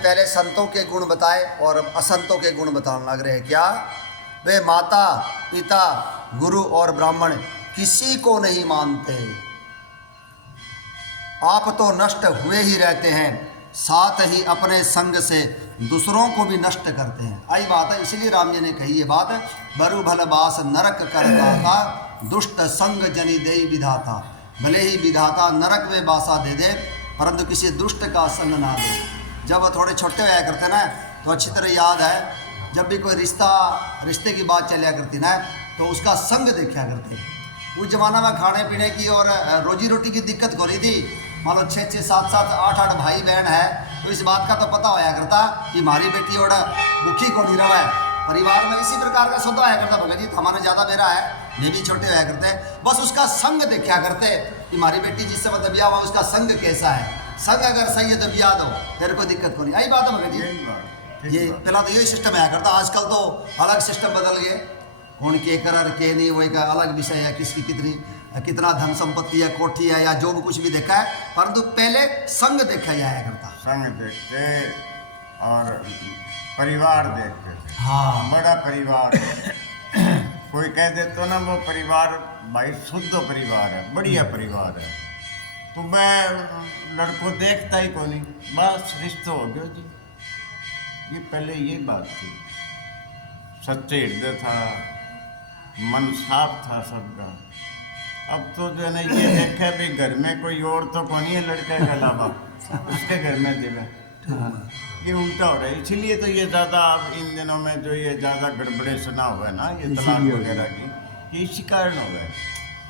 पहले संतों के गुण बताए और अब असंतों के गुण बताने लग रहे हैं। क्या? वे माता पिता गुरु और ब्राह्मण किसी को नहीं मानते, आप तो नष्ट हुए ही रहते हैं, साथ ही अपने संग से दूसरों को भी नष्ट करते हैं। आई बात है, इसलिए राम जी ने कही ये बात, बरु भल बास नरक करता था, दुष्ट संग जनि देई विधाता। भले ही विधाता नरक में बासा दे दे, परंतु किसी दुष्ट का संग ना दे। जब थोड़े छोटे होया करते ना, तो अच्छी तरह याद है, जब भी कोई रिश्ते की बात चलिया करती ना, तो उसका संग देखा करते। उस जमाना में खाने पीने की और रोजी रोटी की दिक्कत हो रही थी। मान लो 6-6, 7-7, 8-8 भाई बहन है, तो इस बात का तो पता होया करता कि हमारी बेटी और भूखी को नहीं रहा है। परिवार में इसी प्रकार का सौदा आया करता, भगत जी हमारा ज़्यादा मेरा है, ये भी छोटे होया करते, बस उसका संग देखा करते कि हमारी बेटी जिससे मतलब ब्याह हुआ उसका संग कैसा है। संग अगर सही है तो ब्याह दो, फिर कोई दिक्कत को नहीं। आई बात है भगत जी, ये पहला तो यही सिस्टम आया करता। आजकल तो अलग सिस्टम बदल गए, कौन के कर के नहीं, वही का अलग विषय है, किसकी कितना धन संपत्ति है, कोठी है या जो भी कुछ भी देखा है, परंतु पहले संग देखा जाया करता। संग देखते और परिवार देखते थे। हाँ, बड़ा परिवार कोई कह दे तो ना वो परिवार भाई शुद्ध परिवार है, बढ़िया परिवार है, तो मैं लड़को देखता ही को नहीं, बस रिश्ता हो गया जी। ये पहले ये बात थी, सच्चे हृदय था, मन साफ था सबका। अब तो जो है ना ये देखे भी घर में कोई और तो कौन है लड़के के अलावा, उसके घर में देगा, ये उल्टा हो रहा है। इसीलिए तो ये ज़्यादा अब इन दिनों में जो ये ज़्यादा गड़बड़े सुना हुआ है ना, ये तलाक वगैरह की, ये इसी कारण हो गया।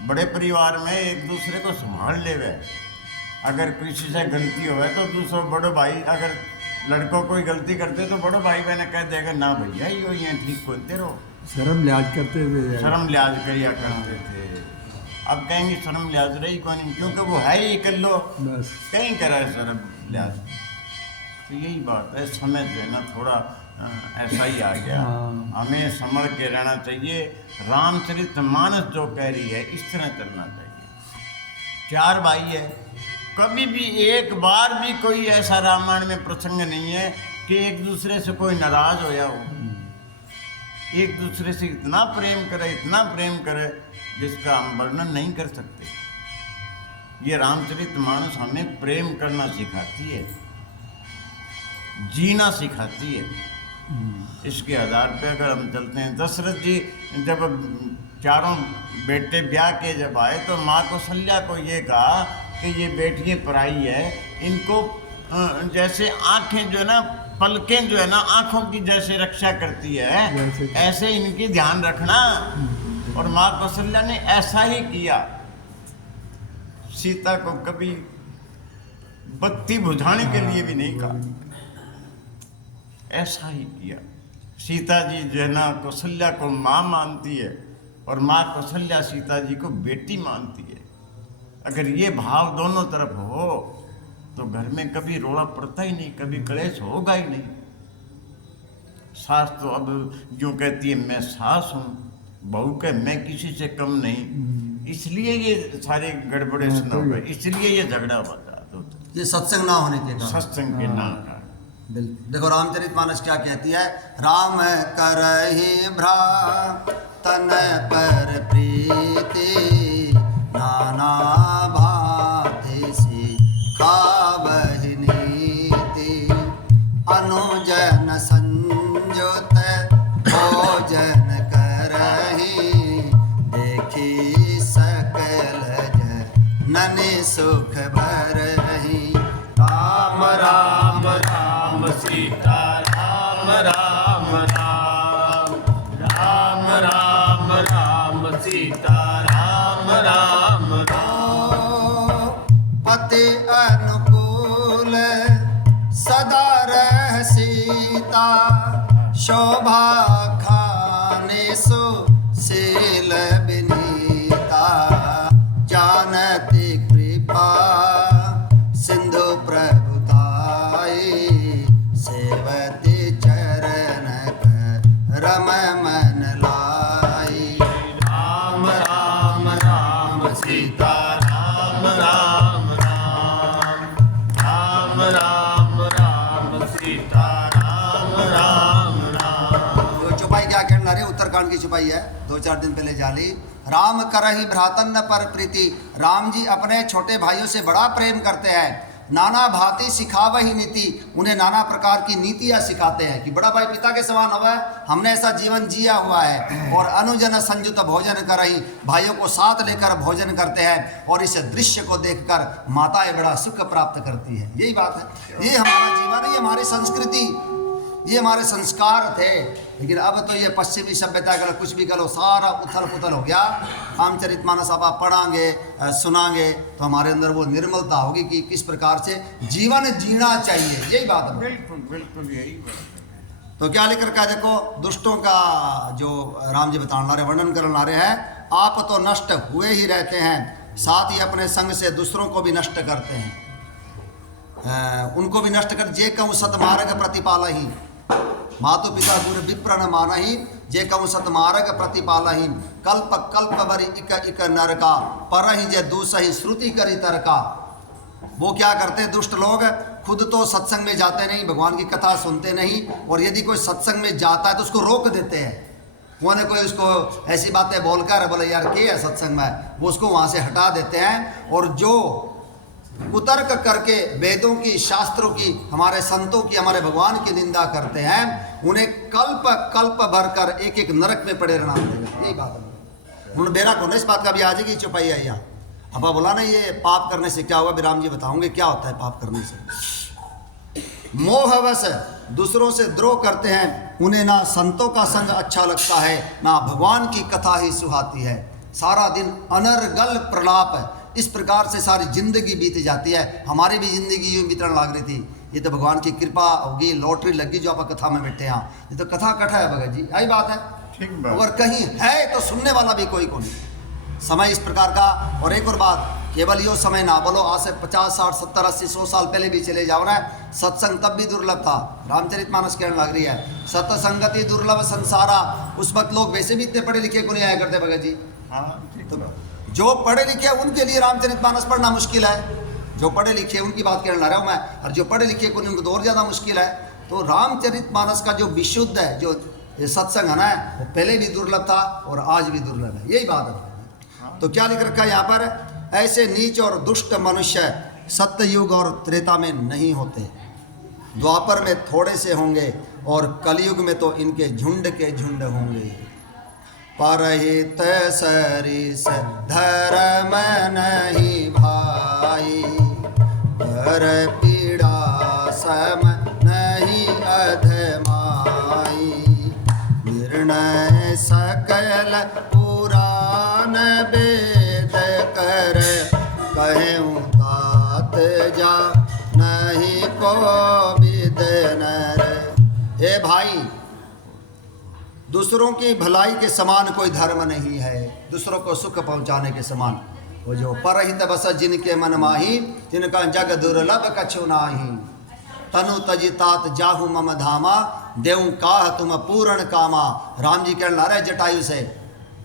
बड़े परिवार में एक दूसरे को संभाल ले गए, अगर किसी से गलती हो तो दूसरा बड़ो भाई, अगर लड़कों कोई गलती करते तो बड़ो भाई बहने कह देगा ना भैया यो यहाँ ठीक बोलते रहो, शर्म लिहाज करते थे, शर्म लिहाज करिया करते थे। अब कहेंगे शर्म लिहाज रही कौन, क्योंकि वो है ही कर लो, बस कहीं करा है शर्म लिहाज। तो यही बात है, समय जो है ना थोड़ा ऐसा ही आ गया। हमें समझ के रहना चाहिए, रामचरितमानस जो कह रही है इस तरह चलना चाहिए। 4 भाई है, कभी भी एक बार भी कोई ऐसा रामायण में प्रसंग नहीं है कि एक दूसरे से कोई नाराज होया हो। एक दूसरे से इतना प्रेम करे जिसका हम वर्णन नहीं कर सकते। ये रामचरितमानस हमें प्रेम करना सिखाती है, जीना सिखाती है। इसके आधार पे अगर हम चलते हैं, दशरथ जी जब चारों बेटे ब्याह के जब आए तो माँ कौशल्या को ये कहा कि ये बेटियाँ पराई है, इनको जैसे आँखें जो है ना, पलकें जो है ना आँखों की जैसे रक्षा करती है, ऐसे इनकी ध्यान रखना। और माँ कौशल्या ने ऐसा ही किया। सीता को कभी बत्ती बुझाने के लिए भी नहीं कहा, ऐसा ही किया। सीता जी जो है ना कौशल्या को माँ मानती है और माँ कौशल्या सीता जी को बेटी मानती है। अगर ये भाव दोनों तरफ हो तो घर में कभी रोड़ा पड़ता ही नहीं, कभी क्लेश होगा ही नहीं। सास तो अब यूँ कहती है मैं सास हूँ, बहू के मैं किसी से कम नहीं, इसलिए ये सारे गड़बड़े सुना हुआ है, इसलिए ये झगड़ा हुआ था। ये सत्संग ना होने के कारण, सत्संग के ना कारण। देखो रामचरितमानस क्या कहती है, राम करहि भ्रातन पर प्रीति, नाना भांति सिखावहि नीति, अनुजन संयुत भोजन करहि, देखी सकल जननि सुख भरहि। राम राम राम सीता राम राम राम, राम राम राम सीता राम राम राम। पति अनुकूल सदा रह सीता, शोभा खाने सुशील विनीता, जानती कृपा सिंधु प्रभुताई, सेवती चरण रम मन लाई। राम राम राम सीता राम राम राम, राम राम राम सीता सुंदरकांड की छुपाई है, 2-4 दिन पहले जाली। राम करहि भ्रातन पर प्रीति, राम जी अपने छोटे भाइयों से बड़ा प्रेम करते हैं। नाना भांति सिखावहि नीति, उन्हें नाना प्रकार की नीतियाँ सिखाते हैं कि बड़ा भाई पिता के समान हुआ है, हमने ऐसा जीवन जिया हुआ है। और अनुजन संयुत भोजन करहि, भाइयों को साथ लेकर भोजन करते हैं और इस दृश्य को देखकर माताएं बड़ा सुख प्राप्त करती है। यही बात है, ये हमारा जीवन है, ये हमारी संस्कृति, ये हमारे संस्कार थे। लेकिन अब तो ये पश्चिमी सभ्यता का कुछ भी करो, सारा उथल पुथल हो गया। रामचरितमानस अब आप पढ़ांगे सुनांगे तो हमारे अंदर वो निर्मलता होगी कि किस प्रकार से जीवन जीना चाहिए। यही बात है, बिल्कुल बिल्कुल यही बात है। तो क्या लिख रखा है देखो, दुष्टों का जो राम जी बताने ला रहे, वर्णन करने ला रहे हैं। आप तो नष्ट हुए ही रहते हैं, साथ ही अपने संग से दूसरों को भी नष्ट करते हैं, उनको भी नष्ट कर। जे कहूँ सतमार्ग प्रतिपालही, मातु पिता गुर विप्र न मानही, जे कहूँ सतमार्ग प्रतिपालही। कल्प कल्प बरी इक इक नरका, परहि जे दूसहि श्रुति करी तरका। वो क्या करते हैं दुष्ट लोग, खुद तो सत्संग में जाते नहीं, भगवान की कथा सुनते नहीं, और यदि कोई सत्संग में जाता है तो उसको रोक देते हैं। वो ने कोई उसको ऐसी बातें बोलकर बोले यार क्या है सत्संग में, वो उसको वहाँ से हटा देते हैं। और जो कुतर्क करके वेदों की, शास्त्रों की, हमारे संतों की, हमारे भगवान की निंदा करते हैं, उन्हें कल्प कल्प भर कर एक एक नरक में पड़े रहना पड़ेगा। यही बात है, उन्होंने बेरा को इस बात का भी आज की चुपाई है यहाँ। अब बोला ना ये पाप करने से क्या होगा, भी राम जी बताओगे क्या होता है पाप करने से। मोहवश दूसरों से द्रोह करते हैं, उन्हें ना संतों का संग अच्छा लगता है, ना भगवान की कथा ही सुहाती है। सारा दिन अनर्गल प्रलाप, इस प्रकार से सारी जिंदगी बीत जाती है। हमारी भी जिंदगी यूँ बीतने लग रही थी, ये तो भगवान की कृपा होगी, लॉटरी लगी जो आप कथा में बैठे हैं। ये तो कथा कथा है भगत जी, यही बात है। ठीक बात। अगर कहीं है तो सुनने वाला भी कोई नहीं, समय इस प्रकार का। और एक और बात, केवल यो समय ना बोलो, आज से 50, 60, 70, 80, 100 साल पहले भी चले जाओ ना, सत्संग तब भी दुर्लभ था। रामचरितमानस कहने लग रही है सत्संगति दुर्लभ संसारा। उस वक्त लोग वैसे भी इतने पढ़े लिखे को नहीं आया करते भगत जी। हाँ ठीक तो बात। जो पढ़े लिखे उनके लिए रामचरितमानस पढ़ना मुश्किल है, जो पढ़े लिखे उनकी बात कहने ला रहा हूँ मैं। और जो पढ़े लिखे को उनको तो और ज़्यादा मुश्किल है। तो रामचरितमानस का जो विशुद्ध है, जो सत्संग है ना, वो पहले भी दुर्लभ था और आज भी दुर्लभ है। यही बात है। तो क्या लिख रखा है यहाँ पर, ऐसे नीच और दुष्ट मनुष्य सत्ययुग और त्रेता में नहीं होते, द्वापर में थोड़े से होंगे और कलयुग में तो इनके झुंड के झुंड होंगे। परहित सरिस धर्म नहीं भाई, पर पीड़ा सम नहीं अधमाई। निर्णय सकल पुराण वेद कर, कहूँ तात जा नहीं को विद नर। हे भाई, दूसरों की भलाई के समान कोई धर्म नहीं है, दूसरों को सुख पहुंचाने के समान। वो जो परहित बस जिनके मन माही, जिनका जग दुर्लभ कछु नाही। तनु तजि तात जाहु मम धामा, देऊं काह तुम पूर्ण कामा। राम जी कहने ला रहे जटायु से,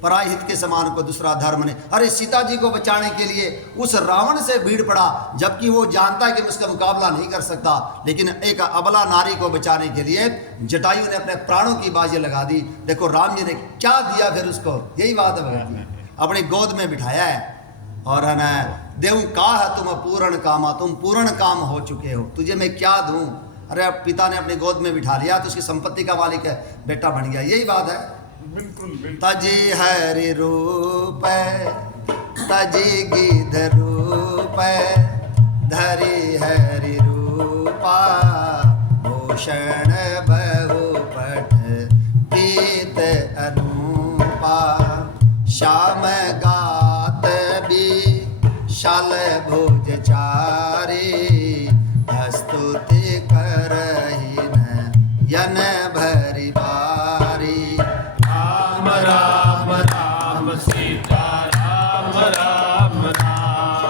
पराय हित के समान को दूसरा धर्म नहीं। अरे सीता जी को बचाने के लिए उस रावण से भीड़ पड़ा, जबकि वो जानता है कि उसका मुकाबला नहीं कर सकता, लेकिन एक अबला नारी को बचाने के लिए जटायु ने अपने प्राणों की बाजी लगा दी। देखो राम जी ने क्या दिया फिर उसको, यही बात है भगत जी, अपनी गोद में बिठाया है। और है ना, देऊं काह तुम पूर्ण कामा, तुम पूर्ण काम हो चुके हो, तुझे मैं क्या दूं। अरे पिता ने अपनी गोद में बिठा लिया तो उसकी संपत्ति का मालिक है, बेटा बन गया। यही बात है। बिल्कुल बिल्कुल। तजी हरि रूप तजी गिध रूप, धरि हरि रूपा भूषण बहुपट पीत अनूपा। श्याम गात विशाल भुज चारी, स्तुति करहि नयन भरि बारी। राम राम राम सीता राम राम राम,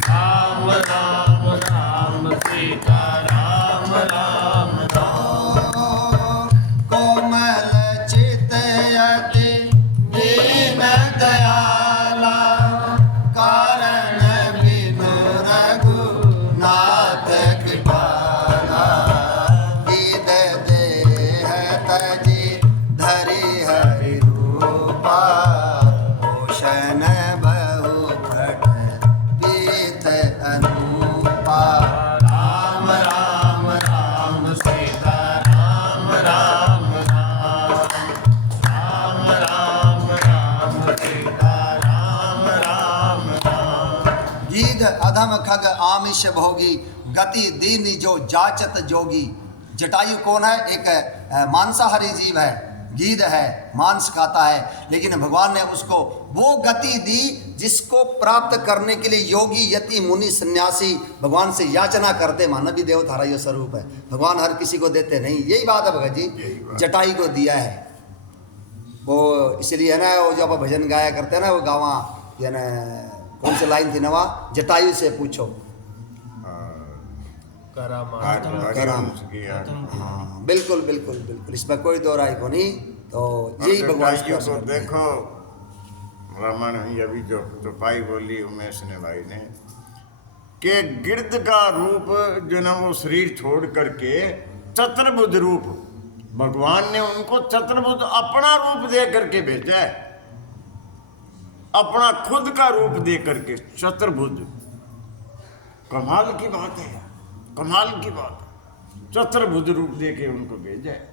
राम राम राम सीता राम राम राम। कोमल चित अति दीन दयाला, कारण गीध अधम खग आमिष भोगी, गति दीन जो जाचत जोगी। जटायु कौन है? एक मांसाहारी जीव है, गीध है, मांस खाता है, लेकिन भगवान ने उसको वो गति दी जिसको प्राप्त करने के लिए योगी यति मुनि सन्यासी भगवान से याचना करते। मानव भी देव थारा ये स्वरूप है, भगवान हर किसी को देते नहीं। यही बात है भगत जी, जटायु को दिया है वो, इसलिए है ना वो जो आप भजन गाया करते हैं ना, वो गावा या ना कौन सी लाइन थी नवा, जटायु से पूछो कराम। हाँ बिल्कुल बिल्कुल बिल्कुल, इसमें कोई दो राय को नहीं। तो यही भगवान को देखो रामायण हुई अभी जो चौपाई बोली उमेश ने भाई ने, कि गिरध का रूप जो ना वो शरीर छोड़ करके चतुर्भुज रूप, भगवान ने उनको चतुर्भुज अपना रूप दे करके भेजा है, अपना खुद का रूप दे करके चतुर्भुज। कमाल की बात है, कमाल की बात है, चतुर्भुज रूप दे के उनको भेजा है।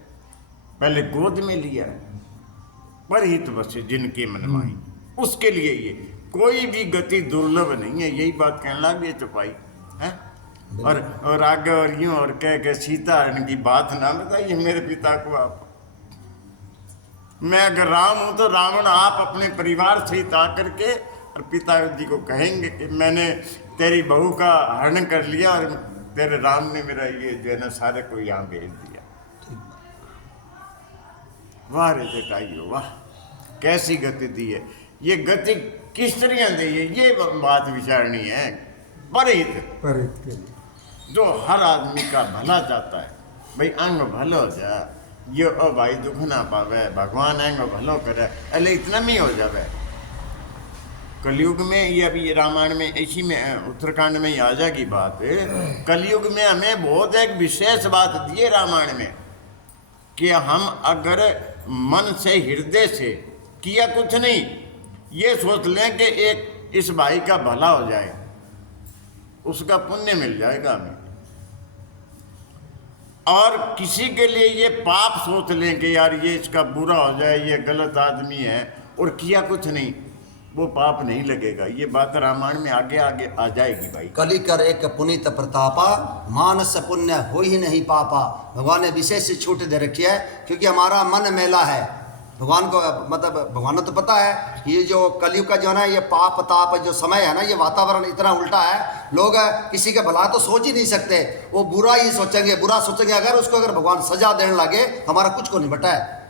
पहले गोद में लिया, परहित बसे जिनके मन माही, उसके लिए ये कोई भी गति दुर्लभ नहीं है। यही बात कहने लगे चौपाई है। और आगे और यूं और कह के सीता की बात ना बताइए मेरे पिता को आप। मैं अगर राम हूं तो रावण आप अपने परिवार सहित आकर के और पिताजी को कहेंगे कि मैंने तेरी बहू का हरण कर लिया और तेरे राम ने मेरा ये जो है ना सारे को यहाँ भेज दिया। वाह रे जटायु वाह, कैसी गति दी है। ये गति किस तरह दी है, ये बात विचारनी है। परहित के लिए जो हर आदमी का भला चाहता है, भाई अंग भलो हो जा, ये ओ भाई दुख ना पावे, भगवान अंग भलो करे, अले इतना में हो जावे। कलयुग में ये अभी रामायण में इसी में उत्तराखंड में आ जाएगी बात। कलयुग में हमें बहुत एक विशेष बात दी है रामायण में, कि हम अगर मन से हृदय से किया कुछ नहीं, ये सोच लें कि एक इस भाई का भला हो जाए, उसका पुण्य मिल जाएगा हमें। और किसी के लिए ये पाप सोच लें कि यार ये इसका बुरा हो जाए, ये गलत आदमी है, और किया कुछ नहीं, वो पाप नहीं लगेगा। ये बात रामायण में आगे आगे आ जाएगी भाई। कली कर एक पुनीत प्रतापा, मानस पुण्य हो ही नहीं पापा। भगवान ने विशेष छूट दे रखी है, क्योंकि हमारा मन मेला है। भगवान को मतलब भगवान ने तो पता है कि ये जो कलयुग का जो है ना, ये पाप ताप जो समय है ना, ये वातावरण इतना उल्टा है, लोग किसी का भला तो सोच ही नहीं सकते, वो बुरा ही सोचेंगे, बुरा सोचेंगे। अगर उसको अगर भगवान सजा देने लगे, हमारा कुछ को नहीं बटा है।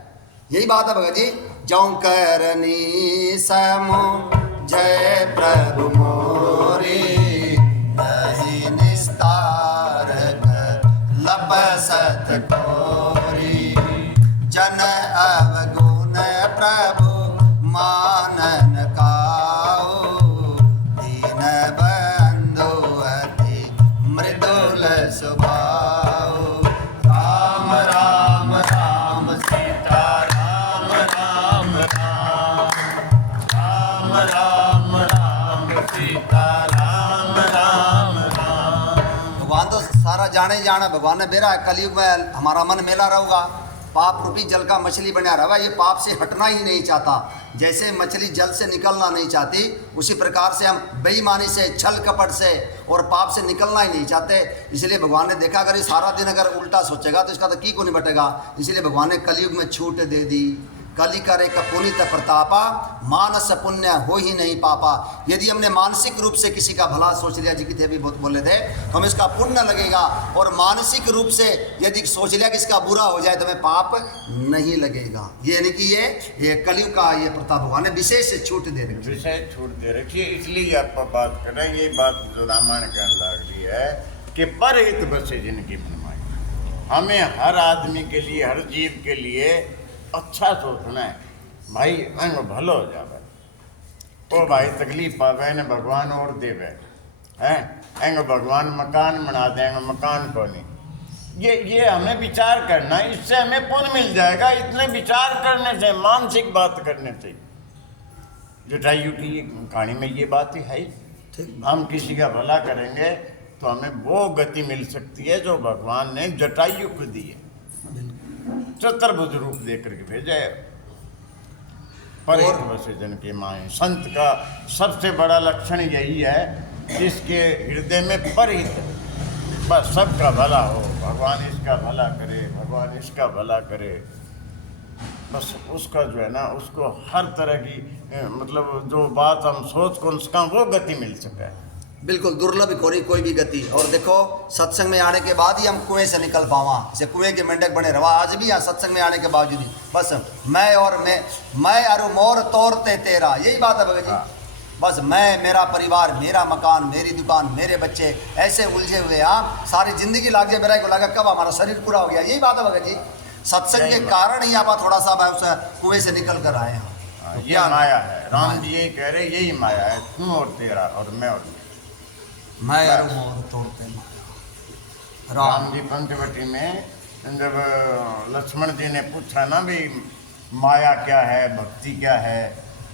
यही बात है भगत जी, जौ करनी समो जय प्रभु मोरे, नहीं निस्तार लपसत कोरी, जन अवगुण प्रभु मानन काओ, दीन बंधु अति मृदुल स्वभाव। राम राम राम सीता राम राम राम, राम राम राम सीता राम राम राम। भगवान तो सारा जाने जाना, भगवान ने बेरा कलयुग में हमारा मन मेला रहूगा, पाप रूपी जल का मछली बना रहा है। ये पाप से हटना ही नहीं चाहता, जैसे मछली जल से निकलना नहीं चाहती, उसी प्रकार से हम बेईमानी से, छल कपट से और पाप से निकलना ही नहीं चाहते। इसलिए भगवान ने देखा अगर ये सारा दिन अगर उल्टा सोचेगा तो इसका तो की को नहीं बटेगा। इसलिए भगवान ने कलयुग में छूट दे दी। कली करे का पुनित प्रतापा, मानस पुण्य हो ही नहीं पापा। यदि हमने मानसिक रूप से किसी का भला सोच लिया, जी की थे भी बहुत बोले थे, तो हमें इसका पुण्य लगेगा। और मानसिक रूप से यदि सोच लिया कि इसका बुरा हो जाए तो हमें पाप नहीं लगेगा। ये नहीं कि ये कलयुग का ये प्रताप भगवान ने विशेष छूट दे रखी, विशेष छूट दे रखी है। इसलिए आप बात कर रहे हैं, ये बात जो रामायण के अंदर रही है कि परहित बसे जिनकी मनमानी। हमें हर आदमी के लिए, हर जीव के लिए अच्छा सोचना है, भाई अंग भलो हो जावे, तो भाई तकलीफ पावे ने भगवान और देवे हैं। अंग भगवान मकान बना देंगे, मकान को नहीं। ये हमें विचार करना है, इससे हमें पुण्य मिल जाएगा। इतने विचार करने से, मानसिक बात करने से। जटायु की कहानी में ये बात ही है। हम किसी का भला करेंगे तो हमें वो गति मिल सकती है जो भगवान ने जटायु को दी है, चतुर्भुज रूप देकर के भेजा है। परहित बसे जन के माए। संत का सबसे बड़ा लक्षण यही है जिसके हृदय में परहित है, बस सबका भला हो, भगवान इसका भला करे, भगवान इसका भला करे, बस उसका जो है ना, उसको हर तरह की मतलब जो बात हम सोच को उसका वो गति मिल सके। बिल्कुल दुर्लभ कोई भी गति। और देखो सत्संग में आने के बाद ही हम कुएं से निकल पावा, जैसे कुएं के मेंढक बने रहा। आज भी यहाँ सत्संग में आने के बावजूद ही बस मैं अरु मोर तोरते तेरा, यही बात है भगत जी। बस मैं, मेरा परिवार, मेरा मकान, मेरी दुकान, मेरे बच्चे, ऐसे उलझे हुए हम, सारी जिंदगी लाग जाए, मेरा को लगा कब हमारा शरीर पूरा हो गया। यही बात है भगत जी। सत्संग के कारण ही आप थोड़ा सा उस कुएं से निकल कर आए हैं। ये माया है, राम जी यही कह रहे, यही माया है, तू और तेरा और मैं और मैं अरु मोर तोरते माया। राम जी पंचवटी में जब लक्ष्मण जी ने पूछा ना भी माया क्या है, भक्ति क्या है,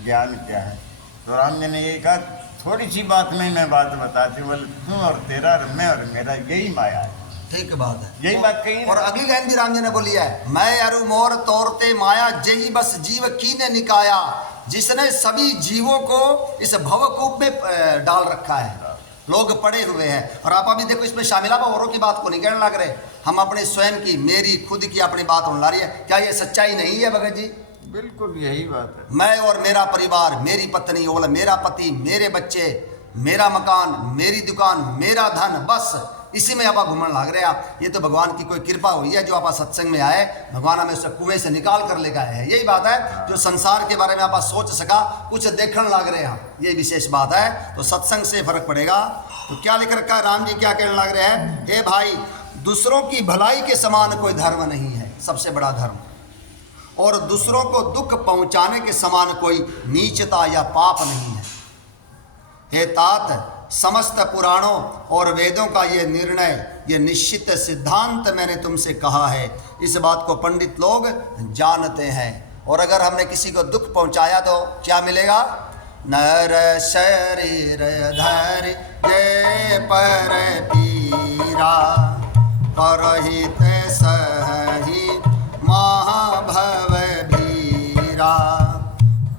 ज्ञान क्या है, तो राम जी ने यही कहा थोड़ी सी बात में मैं बात बताती हूँ, बोले तू और तेरा और मैं और मेरा, यही माया है। ठीक बात है, यही बात कही। और अगली लाइन भी राम जी ने बोली है, मैं अरु मोर तोरते माया, जेही बस जीव कीने निकाया, जिसने सभी जीवों को इस भवकूप में डाल रखा है। लोग पड़े हुए हैं, और आप अभी देखो इसमें शामिल, आप औरों की बात को नहीं कहने लग रहे, हम अपने स्वयं की, मेरी खुद की अपनी बात होने ला रही है। क्या ये सच्चाई नहीं है भगत जी? बिल्कुल यही बात है। मैं और मेरा परिवार, मेरी पत्नी और मेरा पति, मेरे बच्चे, मेरा मकान, मेरी दुकान, मेरा धन, बस इसी में आप घूमने लग रहे हैं। ये तो भगवान की कोई कृपा हुई है जो आप सत्संग में आए, भगवान हमें उस कुएं से निकाल कर ले गए हैं। यही बात है, जो संसार के बारे में आप सोच सका, कुछ देखने लग रहे हैं, ये विशेष बात है। तो सत्संग से फर्क पड़ेगा। तो क्या लिख रखा है, राम जी क्या कहने लग रहे हैं, हे भाई, दूसरों की भलाई के समान कोई धर्म नहीं है, सबसे बड़ा धर्म, और दूसरों को दुख पहुंचाने के समान कोई नीचता या पाप नहीं है। हे तात, समस्त पुराणों और वेदों का ये निर्णय, ये निश्चित सिद्धांत मैंने तुमसे कहा है, इस बात को पंडित लोग जानते हैं। और अगर हमने किसी को दुख पहुंचाया तो क्या मिलेगा? नर शरीर धर जय पर पीरा, परहित सही महाभव भीरा,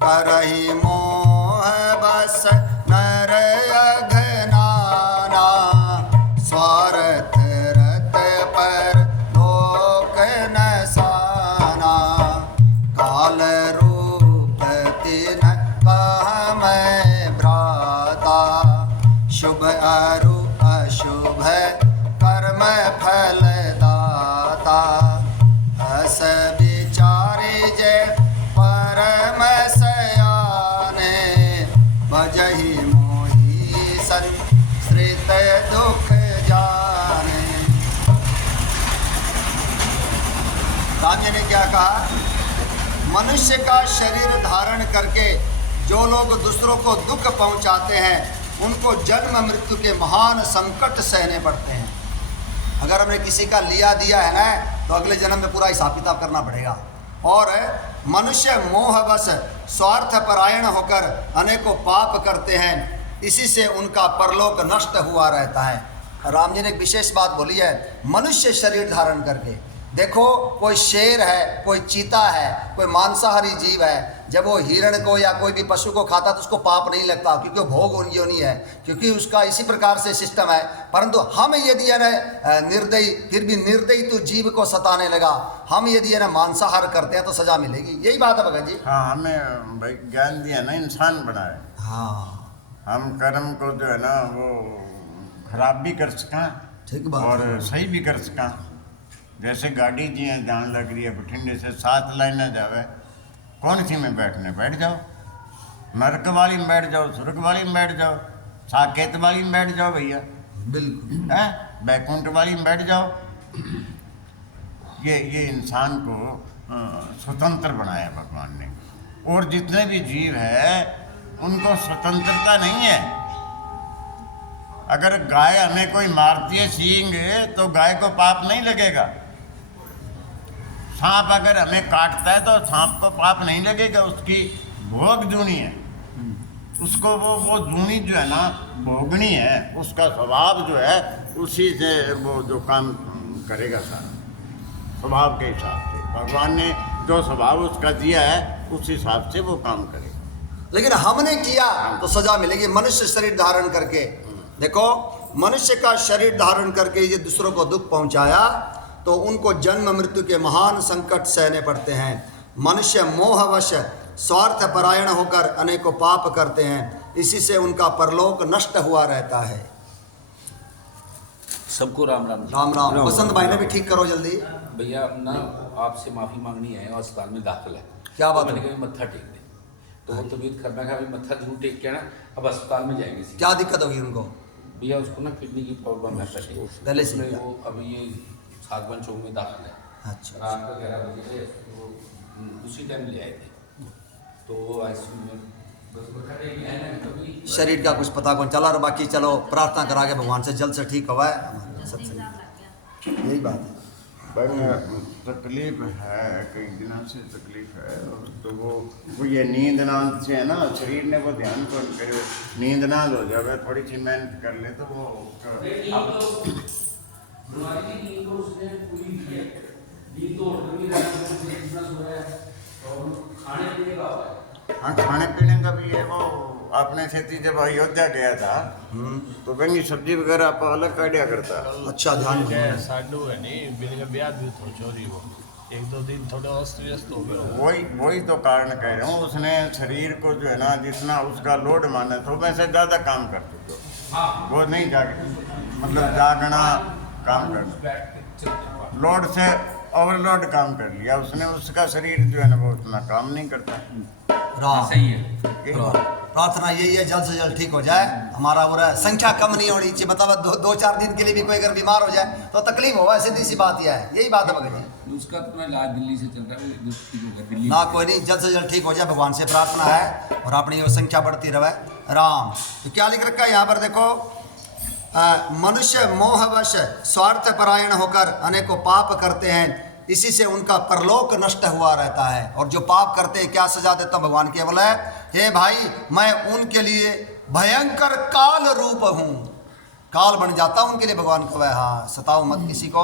करहि मोह बस नर अघनाना, स्वार्थ रत पर लोक नसाना, काल रूप तिन कह मैं भ्राता, शुभ अरु अशुभ कर्म फल दाता, अस विचारे जय परम सयाने, भजहि मोहि संश्रित दुख जाने। राम जी ने क्या कहा? मनुष्य का शरीर धारण करके जो लोग दूसरों को दुख पहुंचाते हैं, उनको जन्म मृत्यु के महान संकट सहने पड़ते हैं। अगर हमने किसी का लिया दिया है ना, तो अगले जन्म में पूरा हिसाब किताब करना पड़ेगा। और मनुष्य मोहवश स्वार्थ परायण होकर अनेकों पाप करते हैं, इसी से उनका परलोक नष्ट हुआ रहता है। राम जी ने एक विशेष बात बोली है, मनुष्य शरीर धारण करके। देखो, कोई शेर है, कोई चीता है, कोई मांसाहारी जीव है, जब वो हिरण को या कोई भी पशु को खाता तो उसको पाप नहीं लगता, क्योंकि वो भोग योनि है, क्योंकि उसका इसी प्रकार से सिस्टम है। परंतु हम यदि है ना निर्दयी, फिर भी निर्दयी तो जीव को सताने लगा, हम यदि है ना मांसाहार करते हैं तो सजा मिलेगी। यही बात है भगत जी। हाँ, हमें भाई ज्ञान दिया ना, इंसान बनाए। हाँ, हम कर्म को जो है ना वो खराब भी कर सकें, ठीक बात और है। सही भी कर सकें। जैसे गाड़ी जी है, जान लग रही है बठिंडे से 7 लाइनें जावे, कौन सी में बैठने बैठ जाओ, नरक वाली में बैठ जाओ, स्वर्ग वाली में बैठ जाओ, साकेत वाली में बैठ जाओ भैया, बिल्कुल है बैकुंठ वाली में बैठ जाओ। ये इंसान को स्वतंत्र बनाया भगवान ने। और जितने भी जीव है उनको स्वतंत्रता नहीं है। अगर गाय हमें कोई मारती है सींग, तो गाय को पाप नहीं लगेगा। सांप अगर हमें काटता है तो सांप को पाप नहीं लगेगा, उसकी भोग जूनी है, उसको वो जूनी जो है ना भोगनी है, उसका स्वभाव जो है उसी से वो जो काम करेगा सारा स्वभाव के हिसाब से। भगवान ने जो स्वभाव उसका दिया है उस हिसाब से वो काम करेगा। लेकिन हमने किया तो सजा मिलेगी। मनुष्य शरीर धारण करके देखो मनुष्य का शरीर धारण करके ये दूसरों को दुख पहुंचाया तो उनको जन्म मृत्यु के महान संकट सहने पड़ते हैं। मनुष्य मोहवश स्वार्थ परायण होकर अनेकों पाप करते हैं, इसी से उनका परलोक नष्ट हुआ रहता है। सबको राम राम। राम राम। बसंत भाई ने भी ठीक करो जल्दी। भैया ना आपसे माफ़ी मांगनी है, अस्पताल में दाखिल है। क्या बात तो है? मैंने कहा मत्था टेक दे, तो वो तबीयत खराब है, अभी मत्था जरूर टेक के ना अब अस्पताल में जाएंगे। क्या दिक्कत होगी उनको? भैया उसको ना किडनी की प्रॉब्लम है पहले से उसमें क्या? वो अभी ये सागवान चौक में दाखिल है। अच्छा रात को 11 बजे से वो उसी टाइम ले आए थे, तो वो आईसीयू में बस मत्था टेक के आए ना कभी शरीर का कुछ पता कौन चला। और बाकी चलो प्रार्थना करा के भगवान से जल्द से ठीक हुआ है सत्संग। यही बात है। पर तकलीफ है, कई दिनों से तकलीफ है, तो वो ये नींद नांद से है ना, शरीर ने वो ध्यान को करे, नींद नांद हो जाए, थोड़ी सी मेहनत कर ले तो वो हाँ खाने पीने का भी है। वो अपने खेती जब अयोध्या गया था तो बैंगी सब्जी वगैरह आप अलग काटिया करता। अच्छा ध्यान क्या रखना। है, साडू है नहीं बिल का ब्याह भी थोड़ा चोरी वो 1-2 दिन थोड़ा अस्त व्यस्त हो गया। वही तो कारण कह रहा हूँ, उसने शरीर को जो है ना जितना उसका लोड माना तो वैसे ज़्यादा काम कर चुके हो। वो नहीं जागे मतलब जागना काम कर लोड से ओवरलोड काम कर लिया उसने, उसका शरीर जो है ना वो उतना काम नहीं करता। राम सही है। प्रार्थना यही है जल्द से जल्द ठीक हो जाए हमारा। वो संख्या कम नहीं होनी चाहिए। मतलब 2-4 दिन के लिए भी कोई अगर बीमार हो जाए तो तकलीफ होगा, सीधी सी बात यह है। यही बात है भगत जी। उसका अपना इलाज दिल्ली से चल रहा है, वो ठीक होगा दिल्ली ना कोई नहीं, जल्द से जल्द ठीक हो जाए, भगवान से प्रार्थना है और अपनी वो संख्या बढ़ती रहे। राम। तो क्या लिख रखा है यहाँ पर देखो, मनुष्य मोहवश स्वार्थ परायण होकर अनेकों पाप करते हैं, इसी से उनका परलोक नष्ट हुआ रहता है। और जो पाप करते हैं क्या सजा देता भगवान केवल है, हे भाई मैं उनके लिए भयंकर काल रूप हूँ, काल बन जाता उनके लिए। भगवान कहे हाँ सताओ मत किसी को,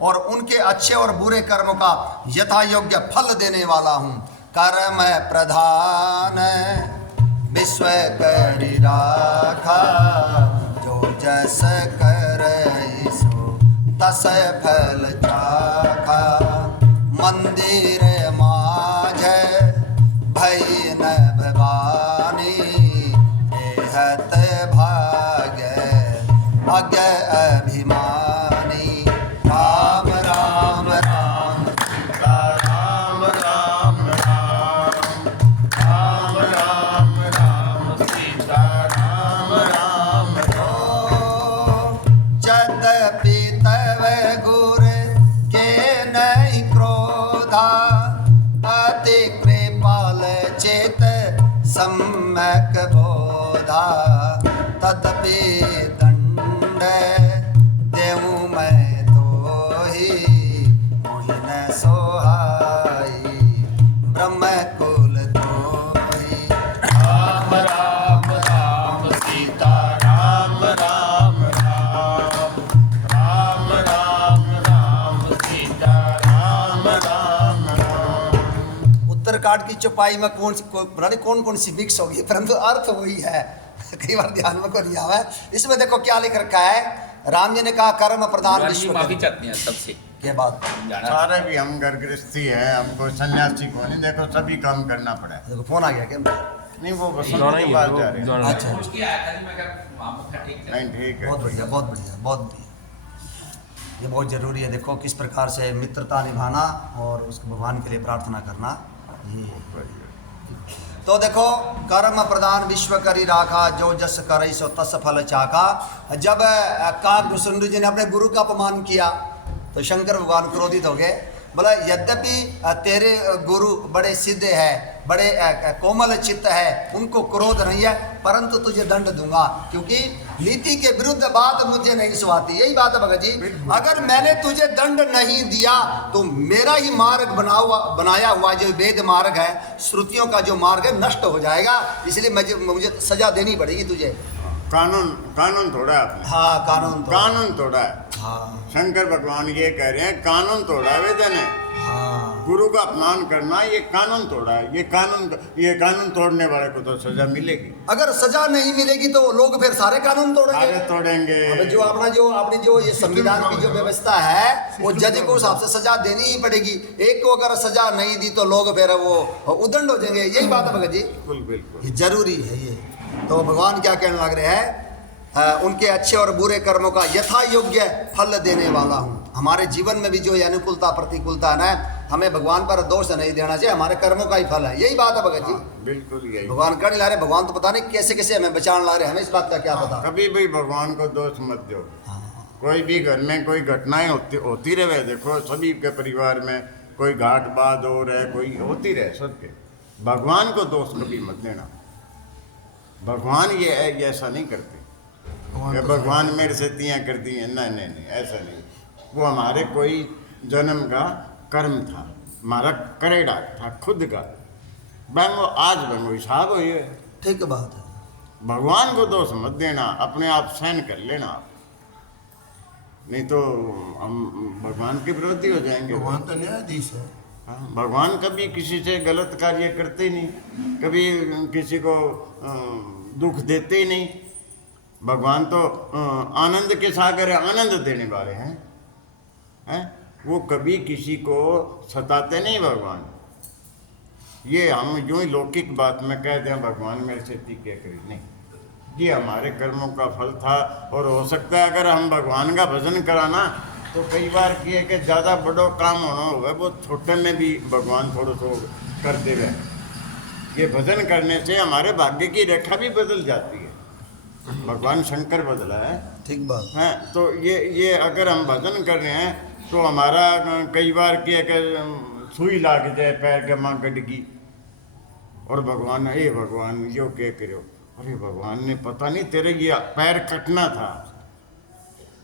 और उनके अच्छे और बुरे कर्मों का यथा योग्य फल देने वाला हूँ। कर्म प्रधान विश्व करि राखा, जो जस कर सो तस फल चाखा। मंदिर माझ भई न भवानी, देहत भाग्य भाग्य अभिमानी। राम राम राम राम राम राम राम राम राम सीता राम राम राम। यद्यपि तव गुर के नहीं क्रोधा, अति कृपाल चेत सम्यक बोधा। तदपि दंड देऊँ मैं तो ही, मोहि न सोहाई ब्रह्म कुल दोही। राम राम राम सीता राम राम राम राम राम राम सीता राम राम राम। उत्तरकांड की चौपाई में कौन कौन सी मिक्स होगी, परंतु अर्थ वही है। कई बार ध्यान में को नहीं आवा है। इसमें देखो क्या लिख रखा है, राम जी ने कहा कर्म प्रधान विश्व माफी करि। चाहते हैं सबसे क्या बात जाना। सारे भी हम घर गृहस्थी है, हमको सन्यासी को नहीं, देखो सभी काम करना पड़ा है। देखो फोन आ गया क्या? नहीं वो बसंत के पास जा रहे हैं। अच्छा उसकी आया था जी, मैं कहा वहाँ मत्था टेक कर। नहीं ठीक है। बहुत बढ़िया बहुत बढ़िया बहुत बढ़िया। ये बहुत ज़रूरी है। देखो किस प्रकार से मित्रता निभाना और उसको भगवान के लिए प्रार्थना करना। ये तो देखो कर्म प्रदान विश्व करि राखा, जो जस करई सो तस फल चाखा। जब काकभूषुंड जी ने अपने गुरु का अपमान किया तो शंकर भगवान क्रोधित हो गए। बोला यद्यपि तेरे गुरु बड़े सिद्ध है, बड़े कोमल चित्त है, उनको क्रोध नहीं है, परंतु तुझे दंड दूंगा, क्योंकि नीति के विरुद्ध बात मुझे नहीं सुहाती। यही बात है भगत जी। अगर मैंने तुझे दंड नहीं दिया तो मेरा ही मार्ग बनाया हुआ जो वेद मार्ग है, श्रुतियों का जो मार्ग है, नष्ट हो जाएगा। इसलिए मुझे सजा देनी पड़ेगी तुझे। कानून तोड़ा आपने। हाँ कानून कानून तोड़ा है। हाँ शंकर भगवान ये कह रहे हैं कानून तोड़ा वेद ने। हाँ गुरु का अपमान करना ये कानून तोड़ा है। ये कानून तोड़ने वाले को तो सजा मिलेगी। अगर सजा नहीं मिलेगी तो लोग फिर सारे कानून सारे तोड़ेंगे। तोड़ेंगे। अब जो अपनी जो ये संविधान की जो व्यवस्था है वो जज को उस हिसाब से सजा देनी ही पड़ेगी। एक को अगर सजा नहीं दी तो लोग फिर वो उदंड हो जाएंगे। यही बात है भगत जी, बिल्कुल बिल्कुल ये जरूरी है ये। तो भगवान क्या कहने लग रहे हैं, उनके अच्छे और बुरे कर्मों का यथा योग्य फल देने वाला हूँ। हमारे जीवन में भी जो ये अनुकूलता प्रतिकूलता है ना, हमें भगवान पर दोष नहीं देना चाहिए, हमारे कर्मों का ही फल है। यही बात है भगत जी। बिल्कुल यही। भगवान कर ला रहे, भगवान तो पता नहीं कैसे कैसे हमें बचाने ला रहे, हमें इस बात का क्या पता। कभी भी भगवान को दोष मत दो। कोई भी घर में कोई घटनाएं होती रहे, देखो सभी के परिवार में कोई घाट बात हो रहा है, कोई होती रहे सबके। भगवान को दोष कभी मत देना। भगवान ये ऐसा नहीं करते कि भगवान मेरे से तियाँ कर दी हैं। नहीं नहीं नहीं, ऐसा नहीं। वो हमारे कोई जन्म का कर्म था, हमारा करेड़ा था खुद का। बैंगो आज बैंगो हिसाब हो ये। ठीक बात है। भगवान को दोष मत देना, अपने आप सहन कर लेना आप, नहीं तो हम भगवान के विरोधी हो जाएंगे। भगवान तो न्यायाधीश है। हाँ, भगवान कभी किसी से गलत कार्य करते ही नहीं, कभी किसी को दुख देते ही नहीं। भगवान तो आनंद के सागर है, आनंद देने वाले हैं। वो कभी किसी को सताते नहीं भगवान। ये हम यूं ही लौकिक बात में कहते हैं भगवान मेरे से तीखे करी, नहीं, ये हमारे कर्मों का फल था। और हो सकता है अगर हम भगवान का भजन कराना तो कई बार किए कि ज़्यादा बड़ो काम होना होगा, वो छोटे में भी भगवान थोड़ा सो कर देवे। ये भजन करने से हमारे भाग्य की रेखा भी बदल जाती है। भगवान शंकर बदला है। ठीक बात हैं तो ये अगर हम भजन कर रहे हैं तो हमारा कई बार किए कि सुई लाग जाए पैर के माँ गडगी, और भगवान हे भगवान यो क्या करो, अरे भगवान ने पता नहीं तेरे ये पैर कटना था,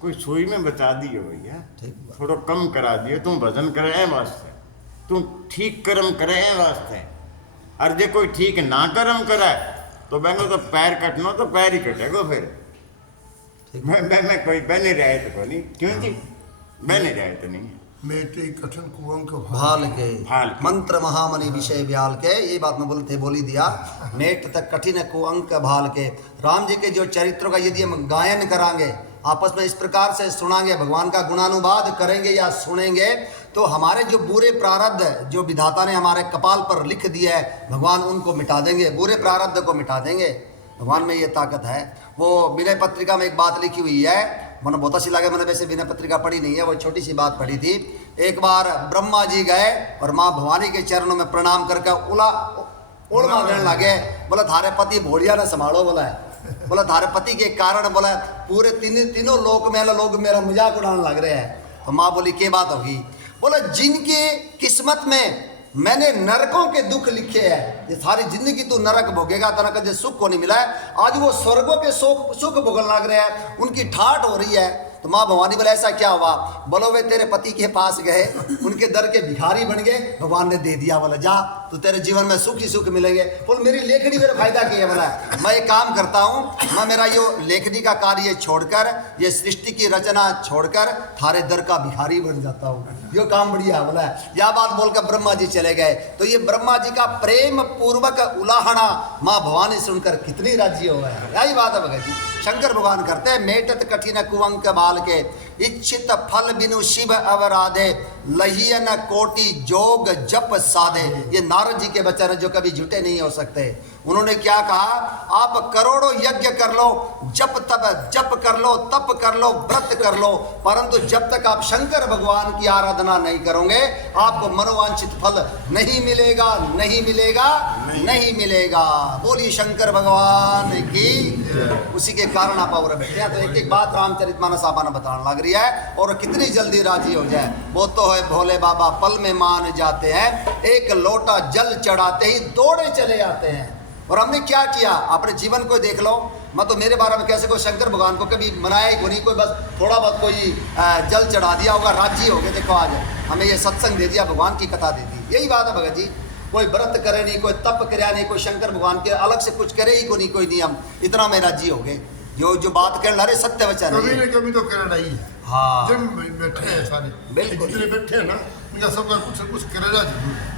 कोई सुई में बचा दियो भैया, थोड़ा कम करा दियो, तुम भजन करे हैं वास्ते, तुम ठीक कर्म करे हैं वास्ते। और जे कोई ठीक ना कर्म कराए तो बैंगो तो पैर कटना तो पैर ही कटेगा फिर। मैं कोई बने रहे तो नहीं, क्यों जी बने रहे तो नहीं। मेटे कठिन कुअंक भाल के भाल के। मंत्र महामणि विषय ब्याल के, ये बात मैं बोलते बोली दिया। मेट तक कठिन कुअंक भाल के। राम जी के जो चरित्रों का यदि हम गायन करांगे, आपस में इस प्रकार से सुनाएंगे, भगवान का गुणानुवाद करेंगे या सुनेंगे, तो हमारे जो बुरे प्रारब्ध जो विधाता ने हमारे कपाल पर लिख दिया है, भगवान उनको मिटा देंगे, बुरे प्रारब्ध को मिटा देंगे। भगवान में ये ताकत है। वो विनय पत्रिका में एक बात लिखी हुई है, मैंने बहुत अच्छी लगे। मैंने वैसे विनय पत्रिका पढ़ी नहीं है, वो छोटी सी बात पढ़ी थी। एक बार ब्रह्मा जी गए और माँ भवानी के चरणों में प्रणाम करके उड़मा देने लगे। बोला थारे पति भोलिया ने संभालो, बोला थारे पति के कारण बोला पूरे तीनों लोक में लोग मेरा मजाक उड़ाने लग रहे हैं। तो माँ बोली क्या बात होगी? बोला जिनके किस्मत में मैंने नरकों के दुख लिखे हैं, ये सारी जिंदगी तू नरक भोगेगा, तेरा कभी सुख को नहीं मिला है, आज वो स्वर्गों के सुख भोगने लग रहे हैं, उनकी ठाठ हो रही है। तो माँ भवानी बोले ऐसा क्या हुआ? बोलो वे तेरे पति के पास गए, उनके दर के भिखारी बन गए, भगवान ने दे दिया। बोला जा तो तेरे जीवन में सुख ही सुख मिलेंगे। बोल मेरी लेखनी मेरा फायदा क्या है? बोला मैं एक काम करता हूँ, मैं मेरा ये लेखनी का कार्य छोड़कर, ये सृष्टि की रचना छोड़कर थारे दर का भिखारी बन जाता हूँ, यो काम बढ़िया। बोला यह बात बोलकर ब्रह्मा जी चले गए। तो ये ब्रह्मा जी का प्रेम पूर्वक उलाहना माँ भवानी सुनकर कितनी राजी हो गए। यही बात है भगत जी। शंकर भगवान करते हैं मेटत कठिन कुअंक बाल के, इच्छित फल बिनु शिव अवराधे, लहियन कोटि जोग जप साधे। ये नारद जी के वचन जो कभी झूठे नहीं हो सकते। उन्होंने क्या कहा? आप करोड़ों यज्ञ कर लो, जप कर लो, तप कर लो, व्रत कर लो, परंतु जब तक आप शंकर भगवान की आराधना नहीं करोगे, आपको मनोवांछित फल नहीं मिलेगा, नहीं मिलेगा, नहीं मिलेगा। बोलिए शंकर भगवान की। उसी के कारण आप और बैठे हैं। तो एक एक बात रामचरितमानस आपने बताने लग रही है, और कितनी जल्दी राजी हो जाए। वो तो है भोले बाबा पल में मान जाते हैं, एक लोटा जल चढ़ाते ही दौड़े चले आते हैं। और हमने क्या किया? अपने जीवन को देख लो। मैं तो मेरे बारे में कैसे कोई शंकर भगवान को कभी मनाया ही नहीं, कोई बस थोड़ा बहुत कोई जल चढ़ा दिया होगा, राजी हो गए। देखो आज हमें ये सत्संग दे दिया, भगवान की कथा दे दी, यही बात है भगत जी। कोई व्रत करे नहीं, कोई तप करे नहीं, कोई शंकर भगवान के अलग से कुछ करे ही को नहीं, कोई नियम, इतना में राजी हो गए। जो बात कर रहे सत्य वचन कभी है। न कभी तो कनाडा ही है। हाँ जब बैठे हैं सारे, बिल्कुल। जितने बैठे हैं ना, इनका सबका कुछ न कुछ कनाडा जरूर है।